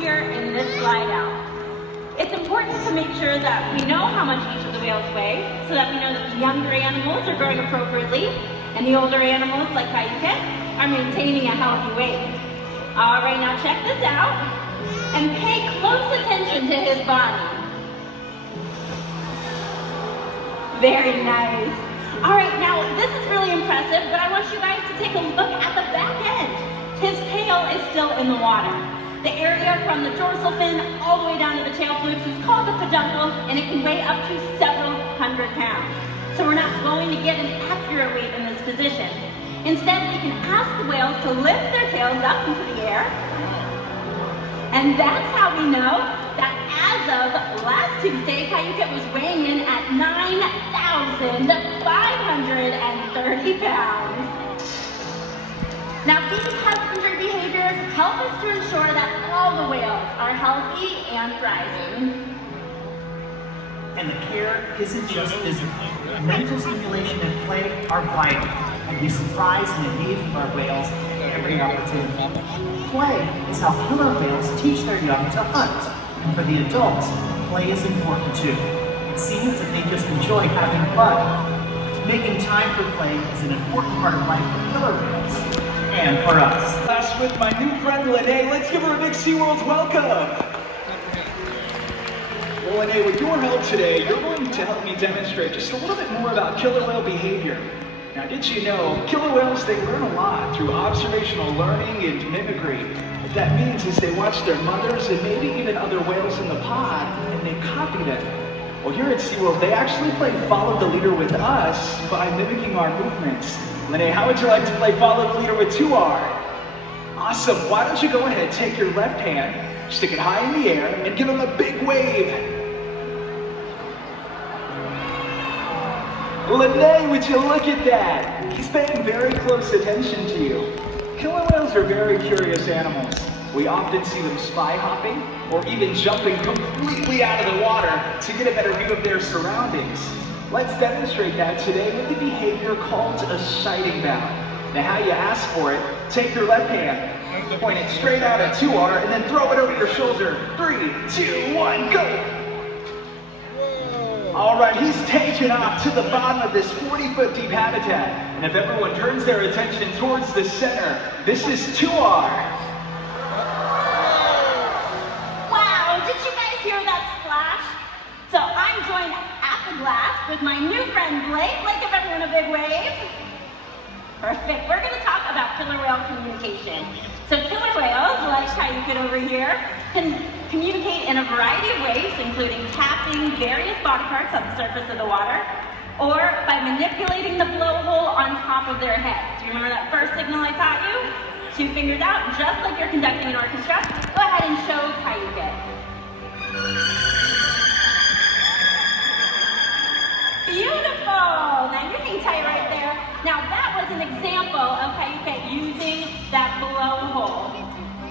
here in this slide out. It's important to make sure that we know how much each of the whales weigh, so that we know that the younger animals are growing appropriately, and the older animals, like Kayuke, are maintaining a healthy weight. All right, now check this out, and pay close attention to his body. Very nice. All right, now this is really impressive, but I want you guys to take a look at the back end. His tail is still in the water. The area from the dorsal fin all the way down to the tail flukes is called the peduncle, and it can weigh up to several hundred pounds. So we're not going to get an accurate weight in this position. Instead, we can ask the whales to lift their tails up into the air. And that's how we know that as of last Tuesday, Kayuke was weighing in at 9,530 pounds. Now, these husbandry behaviors help us to ensure that all the whales are healthy and thriving. And the care isn't just physical. Mental stimulation and play are vital, and we surprise and engage with our whales at every opportunity. Play is how killer whales teach their young to hunt, and for the adults, play is important too. It seems that they just enjoy having fun. Making time for play is an important part of life for killer whales. And for us. Class with my new friend Lene. Let's give her a big Seaworld welcome. Well, Lene, with your help today, you're going to help me demonstrate just a little bit more about killer whale behavior. Now, did you know, killer whales, they learn a lot through observational learning and mimicry. What that means is they watch their mothers and maybe even other whales in the pod, and they copy them. Well, here at Seaworld, they actually play follow the leader with us by mimicking our movements. Lene, how would you like to play follow the leader with 2R? Awesome, why don't you go ahead, take your left hand, stick it high in the air, and give him a big wave. Lene, would you look at that? He's paying very close attention to you. Killer whales are very curious animals. We often see them spy hopping, or even jumping completely out of the water to get a better view of their surroundings. Let's demonstrate that today with the behavior called a sighting bound. Now how you ask for it, take your left hand, point it straight out at 2R, and then throw it over your shoulder. 3, 2, 1, go! All right, he's taken off to the bottom of this 40-foot deep habitat. And if everyone turns their attention towards the center, this is 2R. Wow, did you guys hear that splash? So I'm joined at the glass with my new friend Blake. Blake, give everyone a big wave. Perfect. We're going to talk about killer whale communication. So killer whales, like Kayuke over here, can communicate in a variety of ways, including tapping various body parts on the surface of the water, or by manipulating the blowhole on top of their head. Do you remember that first signal I taught you? 2 fingers out, just like you're conducting an orchestra. Go ahead and show Kayuke. Beautiful! Now you're hang tight right there. Now that was an example of Kayuke using that blowhole.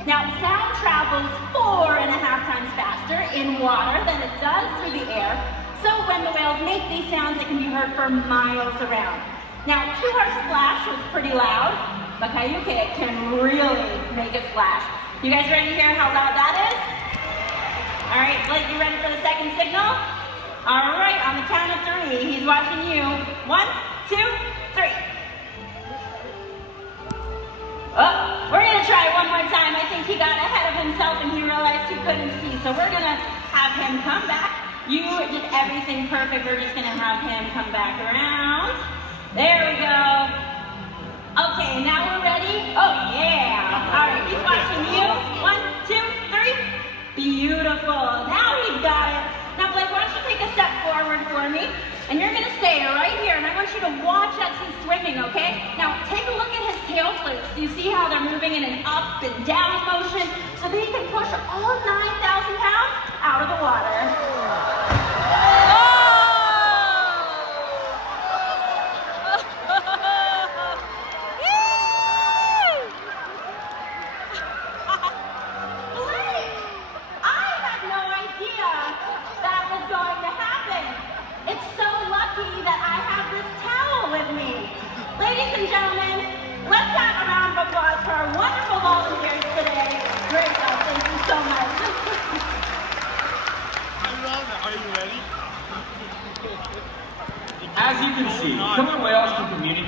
Now sound travels 4.5 times faster in water than it does through the air. So when the whales make these sounds, it can be heard for miles around. Now 2R splash was pretty loud, but Kayuke can really make it splash. You guys ready to hear how loud that is? All right, Blake, you ready for the second signal? All right, on the count of 3, he's watching you. 1, 2, 3. Oh, we're gonna try one more time. I think he got ahead of himself and he realized he couldn't see. So we're gonna have him come back. You did everything perfect. We're just gonna have him come back around. There we go. Okay, now we're ready. Oh yeah. All right, he's watching you. 1, 2, 3. Beautiful. Now he's got it. Now, Blake, why don't you take a step forward for me? And you're going to stay right here, and I want you to watch as he's swimming, okay? Now, take a look at his tail flukes. Do you see how they're moving in an up and down motion so that he can push all 9,000 pounds out of the water? Ladies and gentlemen, let's have a round of applause for our wonderful volunteers today. Great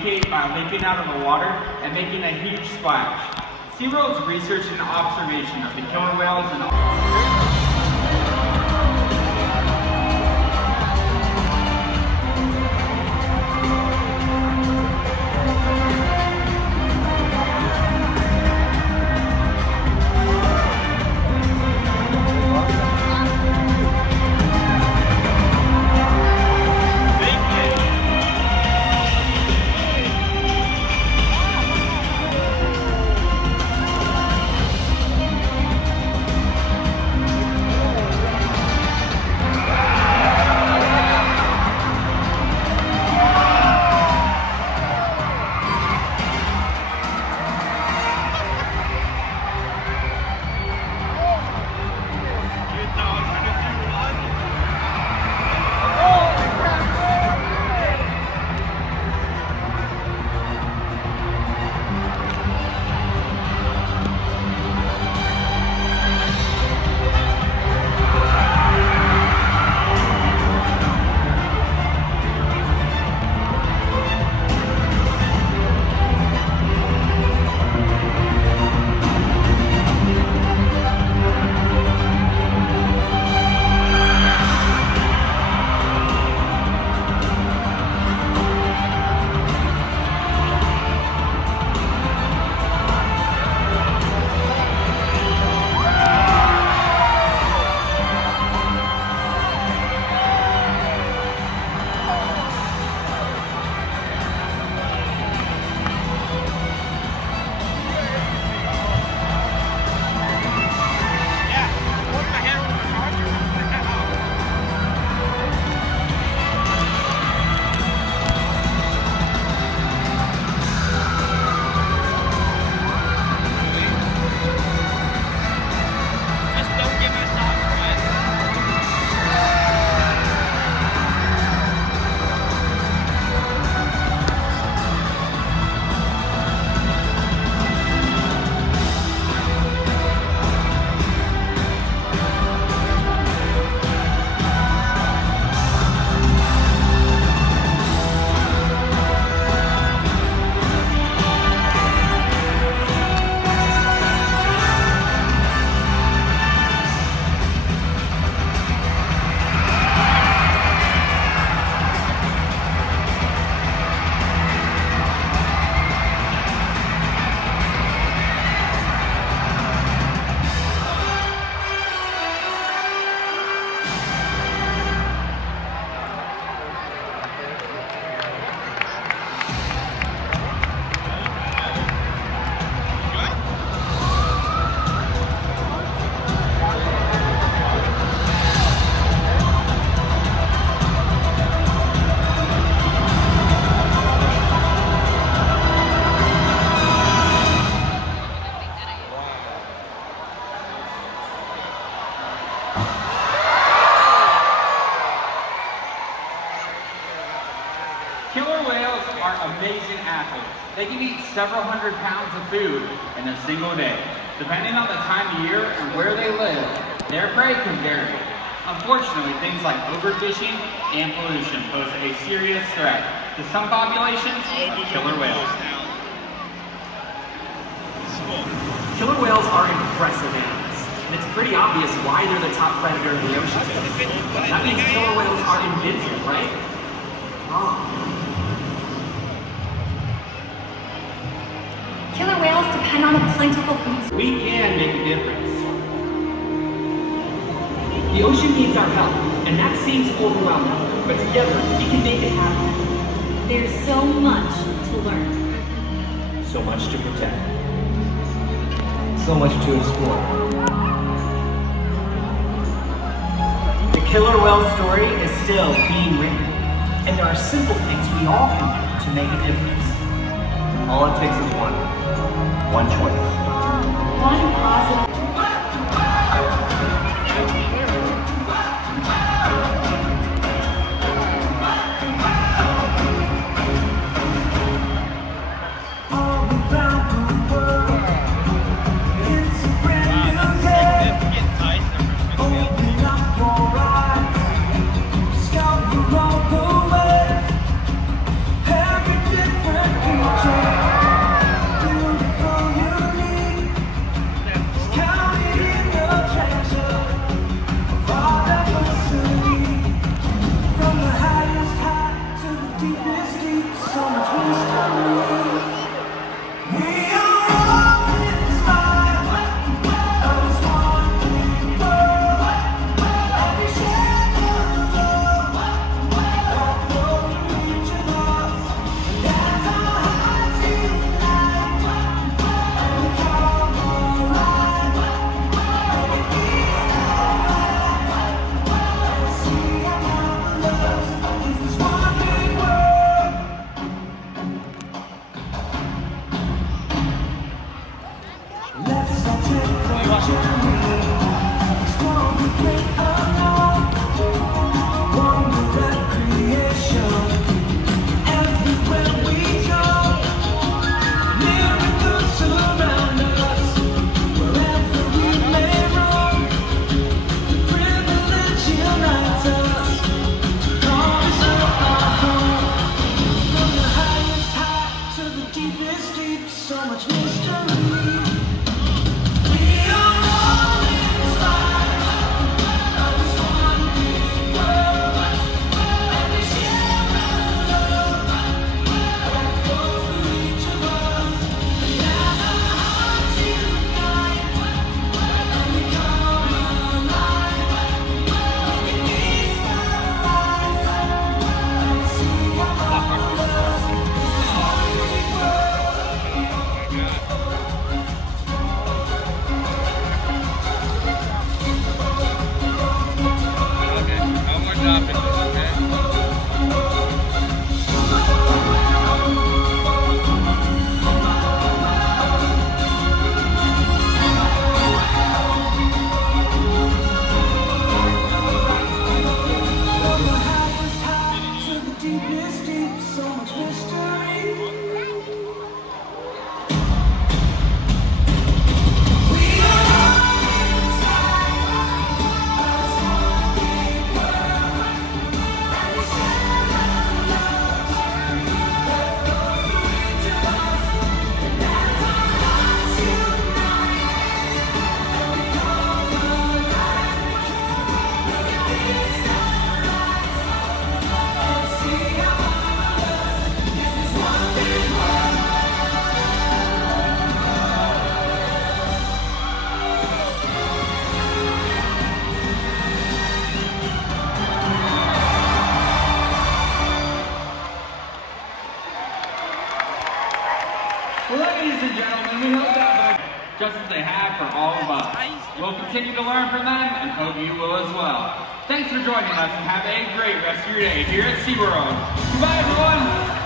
communicate by leaping out of the water and making a huge splash. Seaworld's research and observation of the killer whales and Killer whales are amazing athletes. They can eat several hundred pounds of food in a single day. Depending on the time of year and where they live, their prey can vary. Unfortunately, things like overfishing and pollution pose a serious threat to some populations of killer whales. Killer whales are impressive animals, and it's pretty obvious why they're the top predator in the ocean. That means killer whales are invincible, right? Wrong. Killer whales depend on a plentiful food. We can make a difference. The ocean needs our help, and that seems overwhelming, but together we can make it happen. There's so much to learn. So much to protect. So much to explore. The killer whale story is still being written, and there are simple things we all can do to make a difference. All it takes is one choice. One positive. Every different we hope that, just as they have for all of us. We'll continue to learn from them and hope you will as well. Thanks for joining us and have a great rest of your day here at SeaWorld. Goodbye, everyone.